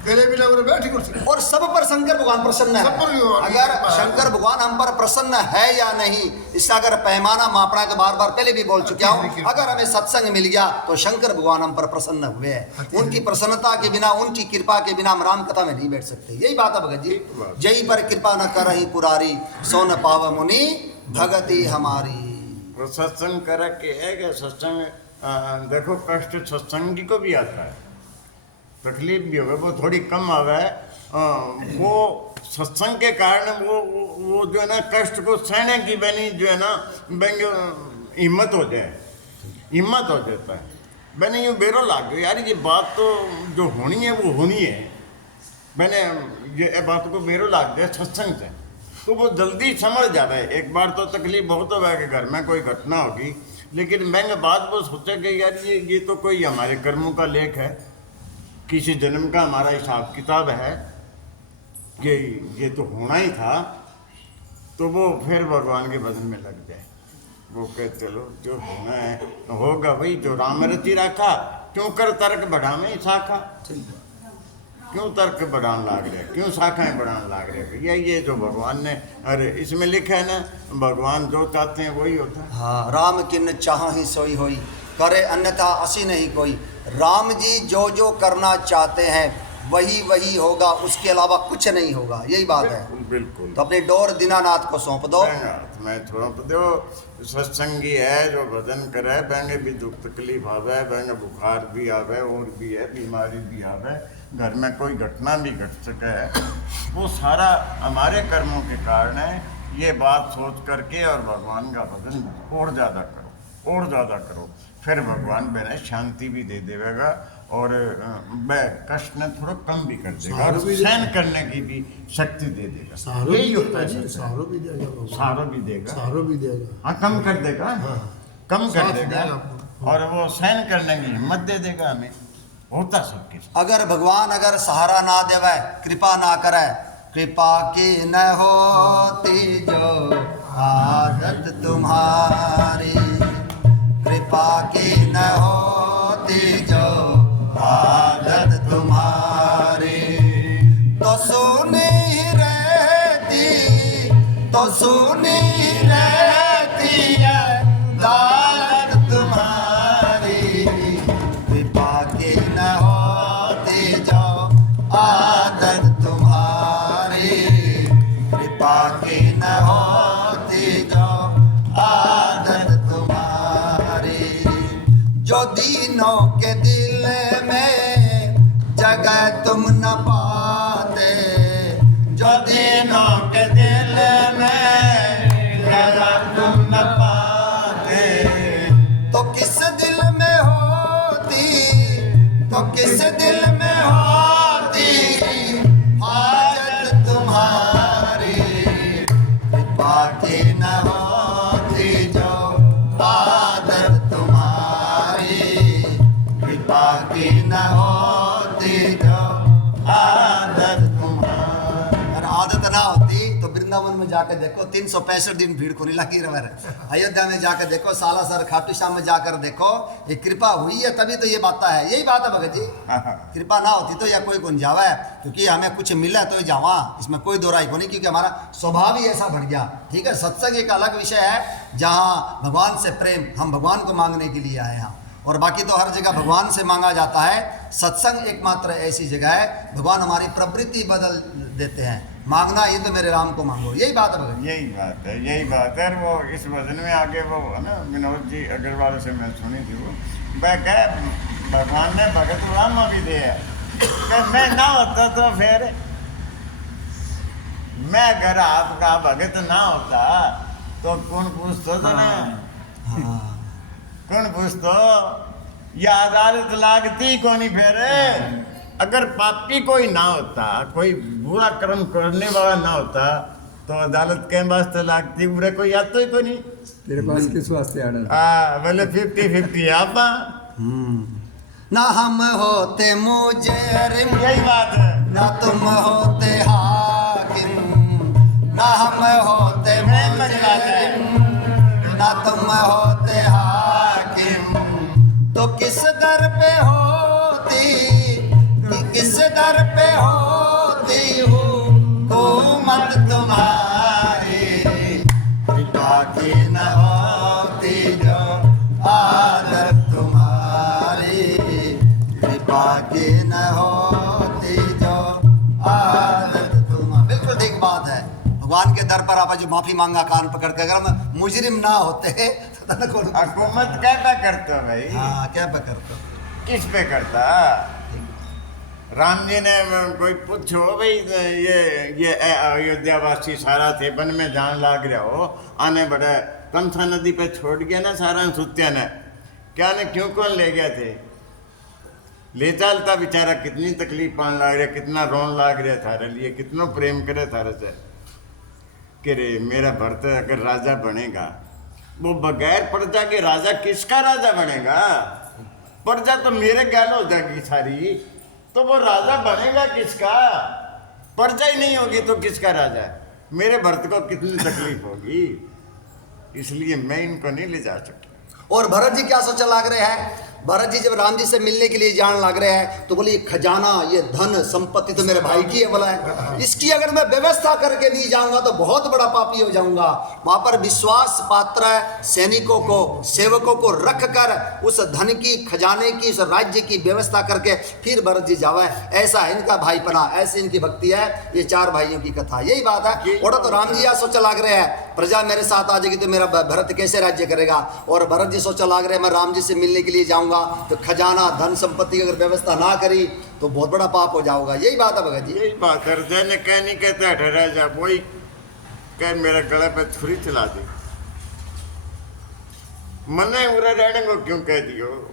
करे बिना वो बैठ ही कुछ नहीं। और सब पर शंकर भगवान प्रसन्न है। सब पर भगवान अगर कृपा है। शंकर भगवान हम पर प्रसन्न है या नहीं, इसका अगर पैमाना मापना है तो बार बार पहले भी बोल चुका हूँ, अगर हमें सत्संग मिल गया तो शंकर भगवान हम पर प्रसन्न हुए हैं। उनकी प्रसन्नता के बिना, उनकी कृपा के बिना हम राम कथा में नहीं बैठ सकते। यही बात है भगत जी। जय पर कृपा न करही पुरारी, सो न पाव मुनि भगति हमारी। तो सत्संग कर के है कि सत्संग देखो कष्ट सत्संगी को भी आता है, तकलीफ भी होगा, वो थोड़ी कम आवे। वो सत्संग के कारण वो जो है ना कष्ट को सहने की बनी जो है ना बंग हिम्मत हो जाए, हिम्मत हो जाता है। मैंने यूँ बेरो लाग गया यार, ये बात तो जो होनी है वो होनी है। मैंने ये बात को बेरो लाग गया सत्संग से, तो वो जल्दी समझ जाता है। एक बार तो तकलीफ बहुत होगा कि घर में कोई घटना होगी, लेकिन मैंने बात वो सोचा कि यार ये तो कोई हमारे कर्मों का लेख है, किसी जन्म का हमारा हिसाब किताब है कि ये तो होना ही था। तो वो फिर भगवान के भजन में लग जाए। वो कह चलो जो होना है होगा भाई, जो राम रची रखा, क्यों कर तर्क बढ़ा में शाखा, क्यों तर्क बढ़ान लाग रहे, क्यों शाखाएं बढ़ान लाग रहे भैया। ये जो भगवान ने, अरे इसमें लिखा है ना, भगवान जो चाहते हैं वही होता है। हाँ, राम किन चाह ही सोई होई, करे अन्यथा असी नहीं कोई। राम जी जो करना चाहते हैं वही वही होगा, उसके अलावा कुछ नहीं होगा। यही बात है। बिल्कुल। तो अपनी डोर दीनानाथ को सौंप दो। मैं सौंप दो। सत्संगी है जो भजन करे, बैंगे भी दुख तकलीफ आवे, बैंगे बुखार भी आवे, और भी है बीमारी भी आवे, घर में कोई घटना भी घट सके है, वो सारा हमारे कर्मों के कारण है। ये बात सोच करके और भगवान का भजन और ज़्यादा करो, और ज़्यादा करो, फिर भगवान मैंने शांति भी दे देगा और कष्ट ने थोड़ा कम भी कर देगा और सहन करने की भी शक्ति दे देगा। सहारो यही भी होता है देगा, सत्संग। सहारो भी देगा भगवान। सहारो भी देगा, सहारो भी देगा। हाँ कम कर देगा, कम कर साथ देगा, देगा। और वो सहन करने की हिम्मत दे देगा हमें। होता सबके साथ। अगर भगवान अगर सहारा ना देवे, कृपा ना करे, कृपा की न होती जो आदत तुम्हारी, कृपा की न होती जो आदत तुम्हारी, तो सुनी रहती, तो सुनी रहती है दाद तुम्हारी, कृपा की न होती जो आदत तुम्हारी, कृपा की न होती जो आदत तुम्हारी। जो दीनों के दिल में जगह तुम न पाते, जो दीनों के दिल में जगह तुम न पाते, तो किस दिल में होती, तो किस दिल में होती हाजत तुम्हारी, कृपा की न होती जो आदत तुम्हारी, कृपा की न होती जो आदत तुम्हारी। अगर आदत ना होती तो वृंदावन में जाकर देखो 365 दिन भीड़ को नहीं लगी रहा है। अयोध्या में जाकर देखो, सालासर खाटू श्याम में जाकर देखो, ये कृपा हुई है तभी तो ये बात है। यही बात है भगत जी। कृपा ना होती तो या कोई कौन जावा है, क्योंकि हमें कुछ मिला तो जावा, इसमें कोई दो राय को नहीं, क्योंकि हमारा स्वभाव ही ऐसा बढ़ गया। ठीक है, सत्संग एक अलग विषय है जहाँ भगवान से प्रेम, हम भगवान को मांगने के लिए आए हैं, और बाकी तो हर जगह भगवान से मांगा जाता है। सत्संग एकमात्र ऐसी जगह है भगवान हमारी प्रवृत्ति बदल देते हैं। मांगना ये तो मेरे राम को मांगो, यही बात है भगत। यही बात है, यही बात है। वो इस भजन में आगे वो है ना, विनोद जी अग्रवाल से मैं सुनी थी, वो वह कह भगवान ने भगत रामा भी दिया, मैं ना होता तो फिर मैं अगर आपका भगत ना होता तो कौन पूछता था ना, कौन पूछतो, या अदालत लागती कौन फिर। अगर पापी कोई ना होता, कोई बुरा कर्म करने वाला ना होता, तो अदालत के वास्ते लागती, बुरे कोई आता ही कोई नहीं। तेरे पास किस वास्ते आना? बोले 50-50 आप ना हम होते मुजरिम, यही बात है। ना तुम होते हाकिम, ना हम होते मुजरिम, तुम होते हाकिम तो किस दर पे होती, कि किस दर पे होती हुकूमत तुम्हारी, कृपा की न होती जो आदत तुम्हारी, कृपा की न होती जो आदत तुम्हारी। बिल्कुल ठीक बात है। भगवान के दर पर आप जो माफी मांगा कान पकड़ कर, अगर हम मुजरिम ना होते तो हुकूमत क्या करते हो भाई? हाँ क्या पे करते? किस पे करता? राम जी ने कोई पूछो भाई ये अयोध्यावासी सारा थे वन में जान लाग रहा हो आने बड़ा कंसा नदी पे छोड़ गया ना सारा सुत्या ने, क्या ने क्यों कौन ले गया थे? ले चलता बेचारा कितनी तकलीफ पान लाग रहा, कितना रोन लाग रहा थारे लिए, कितना प्रेम करे थारे से कि रे मेरा भरत अगर राजा बनेगा, वो बगैर प्रजा के राजा किसका राजा बनेगा? प्रजा तो मेरे गैल हो जाएगी सारी, तो वो राजा बनेगा किसका? प्रजा ही नहीं होगी तो किसका राजा? मेरे भरत को कितनी तकलीफ होगी, इसलिए मैं इनको नहीं ले जा सकता। और भरत जी क्या सोचा लाग रहे हैं? भरत जी जब राम जी से मिलने के लिए जान लग रहे हैं तो बोले ये खजाना, ये धन संपत्ति तो मेरे भाई की है, बोला है इसकी अगर मैं व्यवस्था करके नहीं जाऊंगा तो बहुत बड़ा पापी हो जाऊंगा। वहां पर विश्वास पात्र सैनिकों को, सेवकों को रख कर उस धन की, खजाने की, उस राज्य की व्यवस्था करके फिर भरत जी जावा है। ऐसा है इनका भाईपना, ऐसी इनकी भक्ति है। ये चार भाइयों की कथा यही बात है। और तो राम जी यह सोचा लाग रहे हैं प्रजा मेरे साथ आ जाएगी तो मेरा भरत कैसे राज्य करेगा, और भरत जी सोचा लाग रहे हैं मैं राम जी से मिलने के लिए जाऊंगा तो खजाना, धन संपत्ति की अगर व्यवस्था ना करी तो बहुत बड़ा पाप हो जाऊंगा। यही बात है भगत जी। यही बात है। हृदय ने कह नहीं कहते हटे रह जा, वही कह मेरे गले पे छुरी चला दी, मने उरे रहने को क्यों कह दियो?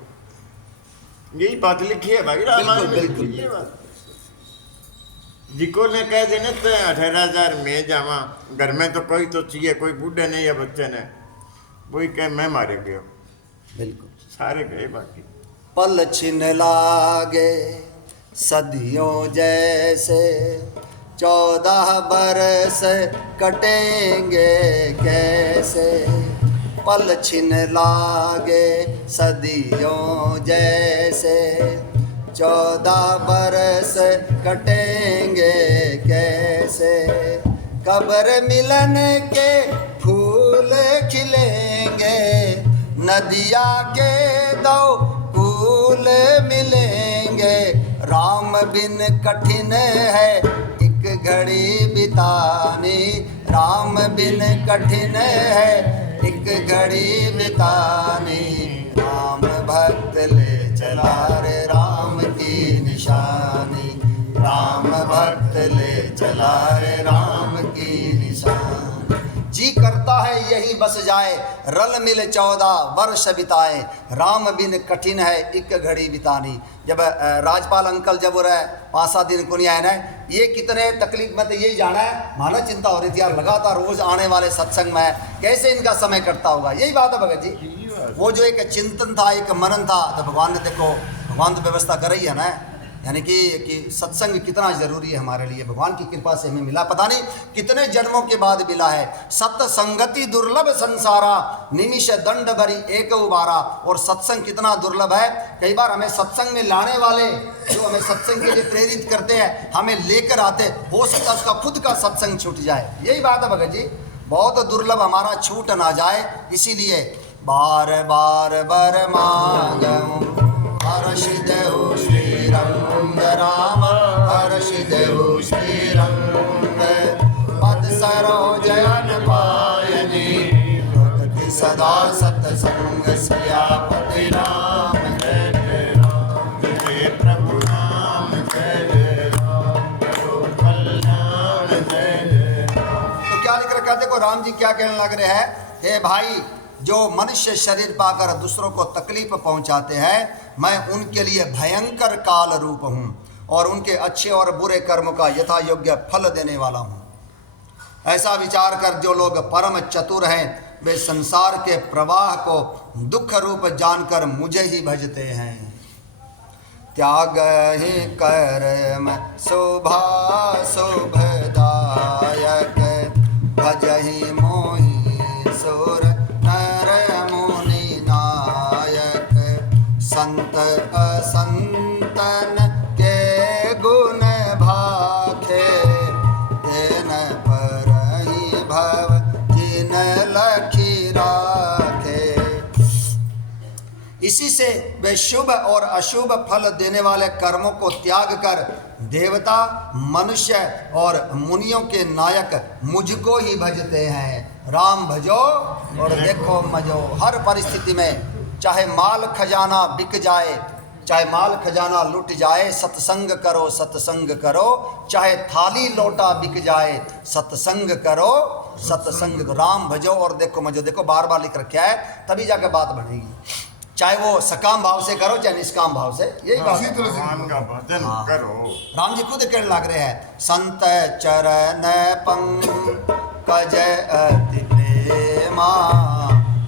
यही बात लिखी है भाई रामायण में। बिल्कुल, ये बात जिको ने कह देने तो 18,000 में जावा, घर में तो कोई तो चाहिए, कोई बूढ़े नहीं है बच्चे ने, वही कह मैं मारे गयो, बिल्कुल सारे गए बाकी। पल छिन लागे सदियों जैसे, 14 बरस कटेंगे कैसे, पल छिन लागे सदियों जैसे, 14 बरस कटेंगे कैसे, कब्र मिलन के फूल खिलेंगे, नदिया के दो कूल मिलेंगे, राम बिन कठिन है एक घड़ी बितानी, राम बिन कठिन है एक घड़ी बितानी, राम भक्त ले चला रे राम की निशानी, राम भक्त ले चला रे राम की निशानी। जी करता है यही बस जाए, रल मिल 14 वर्ष बिताए, राम बिन कठिन है एक घड़ी बितानी। जब राजपाल अंकल जब वो रहे 5-7 दिन को नहीं आए ना, ये कितने तकलीफ में थे यही जाना है। माना चिंता हो रही थी यार, लगातार रोज आने वाले सत्संग में कैसे इनका समय कटता होगा। यही बात है भगत जी। वो जो एक चिंतन था, एक मनन था, तो भगवान ने देखो, भगवान तो व्यवस्था कर रही है ना, यानी कि सत्संग कितना जरूरी है हमारे लिए। भगवान की कृपा से हमें मिला, पता नहीं कितने जन्मों के बाद मिला है। सत्संगति दुर्लभ संसारा, निमिष दंड भरी एक उबारा। और सत्संग कितना दुर्लभ है। कई बार हमें सत्संग में लाने वाले जो हमें सत्संग के लिए प्रेरित करते हैं, हमें लेकर आते, हो सकता है उसका खुद का सत्संग छूट जाए। यही बात है भगत जी, बहुत दुर्लभ हमारा छूट ना जाए। इसीलिए बार बार बर मांगूं हर्ष देहु श्री रंग राम, हर्ष देहु श्री रंग, पद सरोज अन पायनी, भक्ति सदा सत्संग सियापति राम। जय जय राम, जय प्रभु राम, जय जय राम, प्रभु कल्याण, जय जय राम। तो क्या लिख रखा है, देखो राम जी क्या कहने लग रहे हैं, हे भाई जो मनुष्य शरीर पाकर दूसरों को तकलीफ पहुंचाते हैं, मैं उनके लिए भयंकर काल रूप हूं और उनके अच्छे और बुरे कर्म का यथा योग्य फल देने वाला हूं। ऐसा विचार कर जो लोग परम चतुर हैं, वे संसार के प्रवाह को दुख रूप जानकर मुझे ही भजते हैं। त्याग ही कर्म शोभा शोभदायक, भजहि मोहि सुर नर इसी से वे शुभ और अशुभ फल देने वाले कर्मों को त्याग कर देवता, मनुष्य और मुनियों के नायक मुझको ही भजते हैं। राम भजो और देखो मजो। हर परिस्थिति में चाहे माल खजाना बिक जाए, चाहे माल खजाना लुट जाए, सत्संग करो, सत्संग करो। चाहे थाली लोटा बिक जाए, सत्संग करो, सत्संग करो। राम भजो और देखो मजो। देखो बार बार लिख रखा है, तभी जाकर बात बढ़ेगी। चाहे वो सकाम भाव से करो चाहे निष्काम भाव से, यही बात है। भगवान का भजन करो। राम जी खुद कहने लग रहे हैं, संत चरण पंकज अति प्रेमा,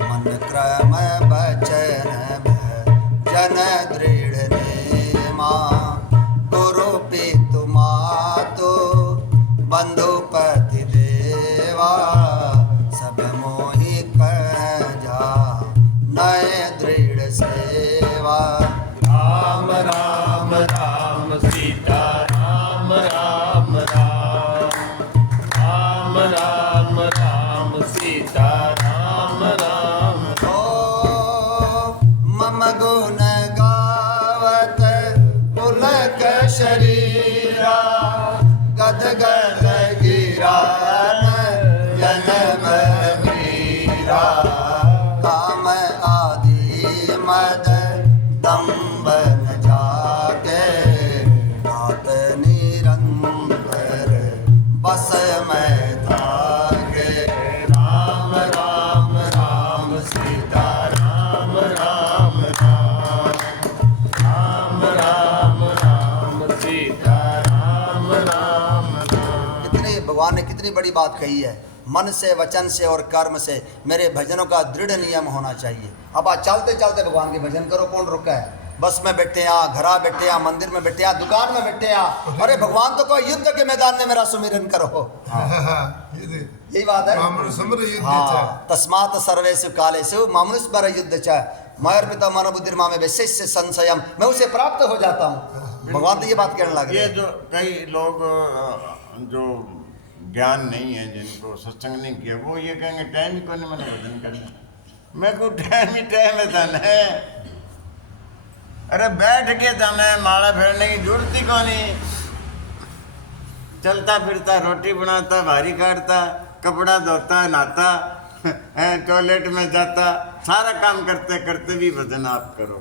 मन क्रम बचन जन दृढ़ नेमा, गुरु पितु मातु बंधु पति देवा, सब मोहि कह जा नय दृढ़ सेवा। राम राम राम सीता राम राम राम, राम राम राम सीता राम राम। ओ मम गुण गावत पुलक शरीरा, गद गद गिरा जन्म मीरा, काम आदि मद दम्ब न जागे, तात निरंतर बस में थाके। राम राम राम सीता राम राम राम, राम राम राम सीता राम राम राम। कितनी भगवान ने कितनी बड़ी बात कही है। मन से, वचन से और कर्म से मेरे भजनों का दृढ़ नियम होना चाहिए। अब आज चलते चलते भगवान के भजन करो, कौन रुका है? बस में बैठे यहाँ, घरा बैठे यहाँ, मंदिर में बैठे यहाँ, दुकान में बैठे यहाँ। अरे भगवान तो कोई युद्ध के मैदान में मेरा सुमिरन करो। यही बात है। हाँ, तस्मात् सर्वेषु कालेषु मामनुस्मर युद्ध च मयर्पिता मन बुद्धिर्मा में विशेष संशयम, मैं उसे प्राप्त हो जाता हूँ। भगवान तो ये बात कहने लगे। ये जो कई लोग जो ज्ञान नहीं है, जिनको सत्संग नहीं किया, वो ये कहेंगे टाइम ही कोई नहीं मैंने भजन करना। मैं को टाइम ही टाइम है जाना है। अरे बैठ के जाना है, माला फेरने की जरूरत ही कौन नहीं। चलता फिरता, रोटी बनाता, भारी काटता, कपड़ा धोता, नहाता, टॉयलेट में जाता, सारा काम करते करते भी भजन आप करो।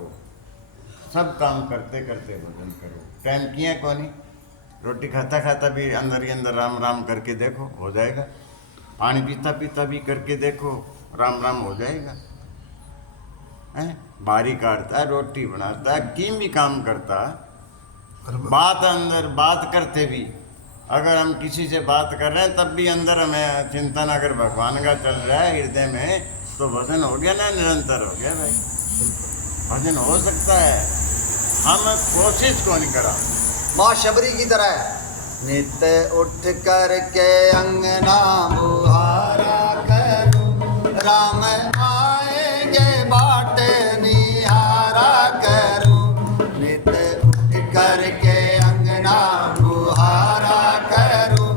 सब काम करते करते भजन करो। टाइम किया कौन नहीं। रोटी खाता खाता भी अंदर ही अंदर राम राम करके देखो, हो जाएगा। पानी पीता पीता भी करके देखो, राम राम हो जाएगा। हैं, बारी काटता, रोटी बनाता, कीम भी काम करता, बात अंदर बात करते भी। अगर हम किसी से बात कर रहे हैं तब भी अंदर हमें चिंतन अगर भगवान का चल रहा है हृदय में, तो भजन हो गया ना, निरंतर हो गया भाई। भजन हो सकता है, हम कोशिश को नहीं करा। माँ शबरी की तरह नित्य उठ करके अंगना बुहारा करूं, राम आएंगे बाट निहारा करूं। नित्य उठ करके अंगना बुहारा करूं,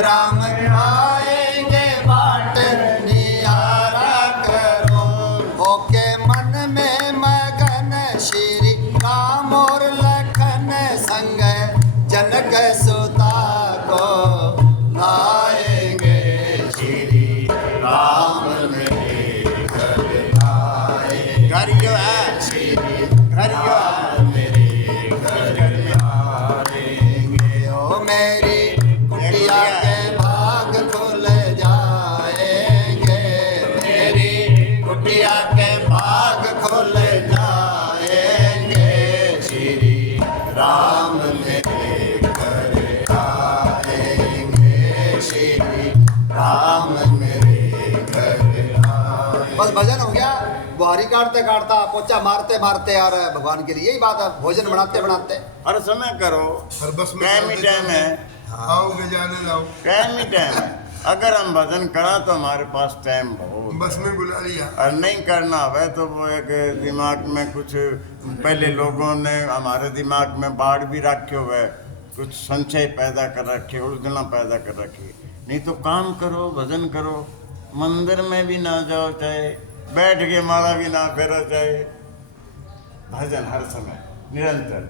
राम आएंगे बाट निहारा करूं। होके मन में मगन श्री राम और लखन संग जनक सुता को लाएंगे, श्री राम मेरे घर आए। घर जो है, घर जो है मेरे घर आएंगे। ओ मेरी कुटिया के भाग खुल जाएंगे, मेरी कुटिया के भाग खुल जाएंगे, श्री राम मेरे घर आएंगे, श्री राम मेरे घर आएंगे। बस भजन हो गया। बुहारी काटते काटता, पोचा मारते मारते आ रहा है भगवान के लिए। यही बात है, भोजन बनाते बनाते। हर समय करो, हर बस में टाइम ही टाइम है, आओगे जाने जाओ, टाइम ही टाइम है। अगर हम भजन करा तो हमारे पास टाइम बहुत, बस में बुला लिया। और नहीं करना है तो वो एक दिमाग में कुछ पहले लोगों ने हमारे दिमाग में बाढ़ भी रखे हुए, कुछ संशय पैदा कर रखे, उलझना पैदा कर रखी। नहीं तो काम करो, भजन करो, मंदिर में भी ना जाओ, चाहे बैठ के माला भी ना फेरो, चाहे भजन हर समय निरंतर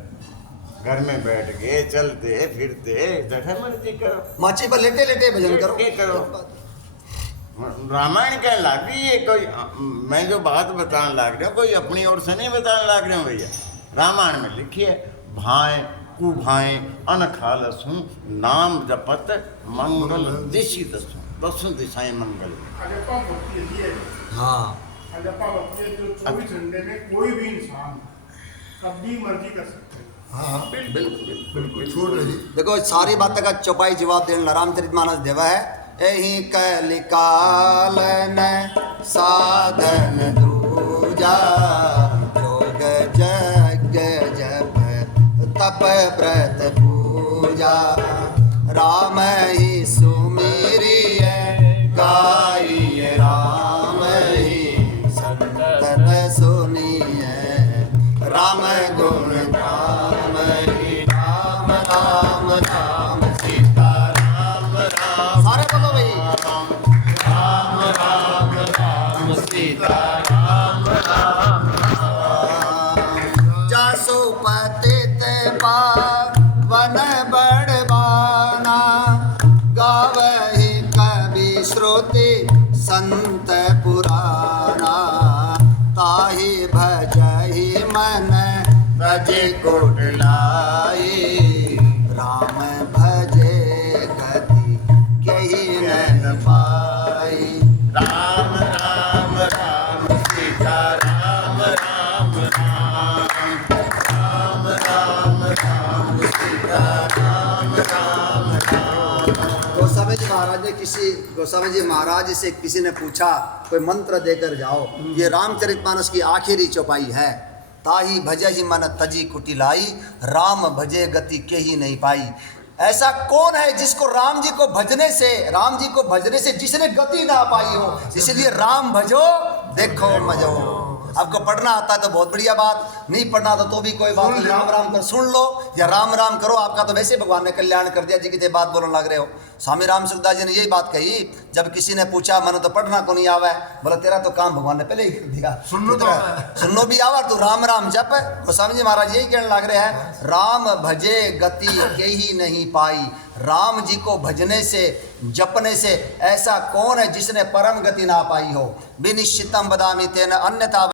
घर में बैठ के चलते फिरते जैसे मर्जी करो, माची पर लेटे लेटे भजन करो। लेटे करो। रामायण कहने लग रही है कोई, मैं जो बात बताने लग रहा हूँ कोई अपनी ओर से नहीं बताने लग रहा हूँ भैया। रामायण में लिखिए, भाएं कुभाएं अनखाल सुन नाम जपत मंगल दिशि दसुं, दसों दिशाएं मंगल। अजपा होती है, हाँ अजपा होती है जो 24 घंटे में कोई भी इंसान कभी मर्जी कर सकते हैं। हाँ बिल्कुल। छोड़ रही। देखो सारी बातों का चौपाई जवाब देना रामचरितमानस देवा है। यही कलिकाल न साधन दूजा, जोग जग जप तप व्रत पूजा, राम ही सुमेरिय गाइए, राम ही संतन सुनिए, राम गुण राम ही राम राम राम सीता राम राम। सारे बोलो भाई, राम राम राम सीता राम राम जासु पतित पावन बड़वाना, गावहि कवि श्रुति संत पुराना, ताहि भजहि मन ब्रज कोट लाई, राम भजे गति कही न पाई। राम राम राम सीता राम राम राम, राम राम राम सीता राम राम राम। गोस्वामी जी महाराज ने गोस्वामी जी महाराज से किसी ने पूछा कोई मंत्र देकर जाओ। ये रामचरितमानस की आखिरी चौपाई है। ताही भजे ही मन तजी कुटिलाई, राम भजे गति के ही नहीं पाई। ऐसा कौन है जिसको राम जी को भजने से जिसने गति ना पाई हो। इसलिए राम भजो देखो मजो। आपको पढ़ना आता है तो बहुत बढ़िया बात, नहीं पढ़ना तो भी कोई बात नहीं, राम राम कर सुन लो या राम राम करो। आपका तो वैसे भगवान ने कल्याण कर दिया जी, कितने बात बोलने लग रहे हो। स्वामी राम सुखदास जी ने यही बात कही जब किसी ने पूछा मैंने तो पढ़ना को नहीं आवा है। बोला तेरा तो काम भगवान ने पहले ही कर दिया, सुननो भी आवा तू राम राम जप। गोस्वामी जी महाराज यही कहने लग रहे हैं, राम भजे गति के ही नहीं पाई। राम जी को भजने से जपने से ऐसा कौन है जिसने परम गति ना पाई हो। विनिश्चितम बदामी तेन अन्यथा